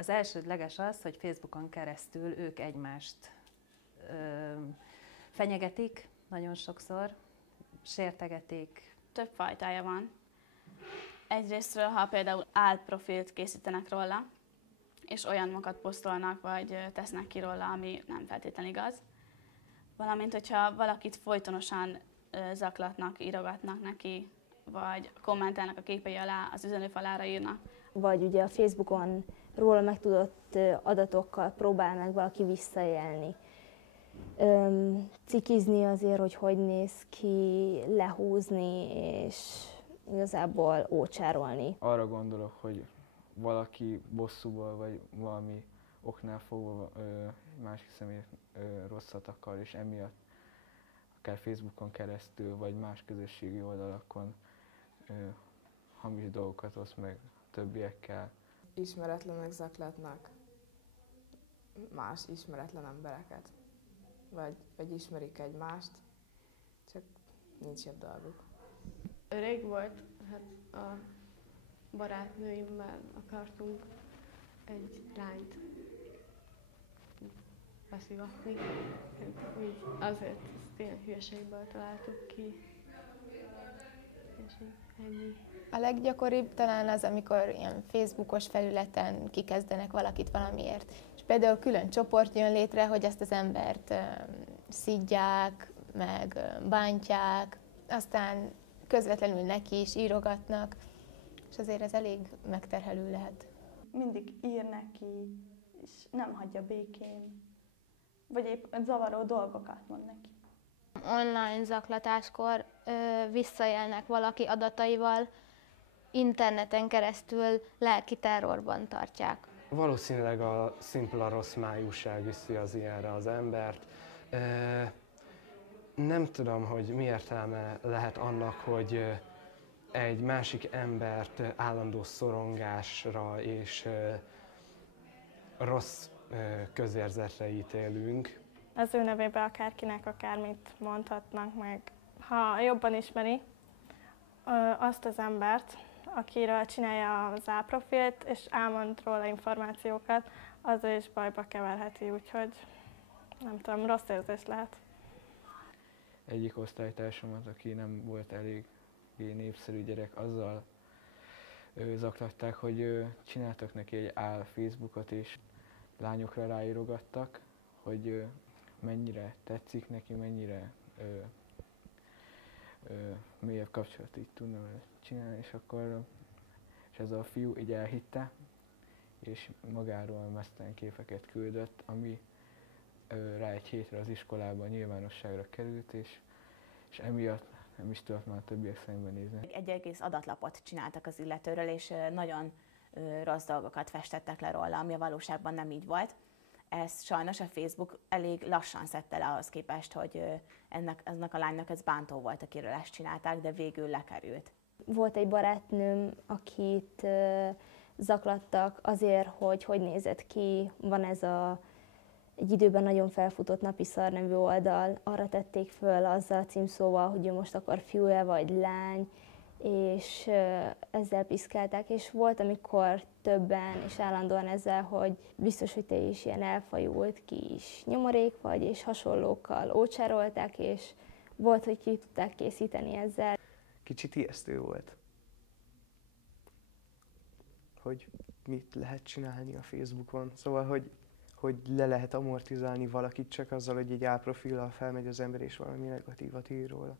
Az elsődleges az, hogy Facebookon keresztül ők egymást fenyegetik nagyon sokszor, sértegetik. Több fajtája van. Egyrésztről, ha például álprofilt készítenek róla, és olyanokat posztolnak, vagy tesznek ki róla, ami nem feltétlenül igaz. Valamint, hogyha valakit folytonosan zaklatnak, írogatnak neki, vagy kommentelnek a képei alá, az üzenőfalára írnak. Vagy ugye a Facebookon róla megtudott adatokkal próbál meg valaki visszaélni. Cikizni azért, hogy néz ki, lehúzni, és igazából ócsárolni. Arra gondolok, hogy valaki bosszúból vagy valami oknál fogva másik személy rosszat akar, és emiatt akár Facebookon keresztül, vagy más közösségi oldalakon hamis dolgokat oszt meg többiekkel. Ismeretlenek zaklatnak más ismeretlen embereket, vagy ismerik egymást, csak nincs jobb dolguk. Rég volt, hát a barátnőimmel akartunk egy lányt beszivatni. Úgy azért ezt ilyen hülyeségből találtuk ki. És ennyi. A leggyakoribb talán az, amikor ilyen Facebookos felületen kikezdenek valakit valamiért. És például külön csoport jön létre, hogy ezt az embert szidják, meg bántják, aztán közvetlenül neki is írogatnak, és azért ez elég megterhelő lehet. Mindig ír neki, és nem hagyja békén, vagy épp zavaró dolgokat mond neki. Online zaklatáskor visszaélnek valaki adataival, interneten keresztül lelki terrorban tartják. Valószínűleg a szimpla rossz májúság viszi az ilyenre az embert. Nem tudom, hogy mi értelme lehet annak, hogy egy másik embert állandó szorongásra és rossz közérzetre ítélünk. Az ő nevében akárkinek akármit mondhatnak meg. Ha jobban ismeri azt az embert, akiről csinálja az álprofilt, és elmond róla információkat, az is bajba keverheti, úgyhogy nem tudom, rossz érzés lehet. Egyik osztálytársamat, aki nem volt elég népszerű gyerek, azzal zaklatták, hogy csináltak neki egy Facebookot, és lányokra ráírogattak, hogy mennyire tetszik neki, mennyire mélyebb kapcsolatot így tudna csinálni, és ez a fiú így elhitte, és magáról mesztelen képeket küldött, ami rá egy hétre az iskolában nyilvánosságra került, és emiatt nem is tudott már a többiek szemben nézni. Egy egész adatlapot csináltak az illetőről, és nagyon rossz dolgokat festettek le róla, ami a valóságban nem így volt. Ez sajnos a Facebook elég lassan szedte le ahhoz képest, hogy ennek a lánynak ez bántó volt, akiről ezt csinálták, de végül lekerült. Volt egy barátnőm, akit zaklattak azért, hogy nézett ki, van ez egy időben nagyon felfutott Napiszar nevű oldal, arra tették föl azzal a címszóval, hogy ő most akar fiú-e vagy lány, és ezzel piszkálták, és volt, amikor többen, és állandóan ezzel, hogy biztos, hogy te is ilyen elfajult kis nyomorék vagy, és hasonlókkal ócsárolták, és volt, hogy ki tudták készíteni ezzel. Kicsit ijesztő volt, hogy mit lehet csinálni a Facebookon. Szóval, hogy le lehet amortizálni valakit csak azzal, hogy egy álprofillal felmegy az ember és valami negatívat ír róla.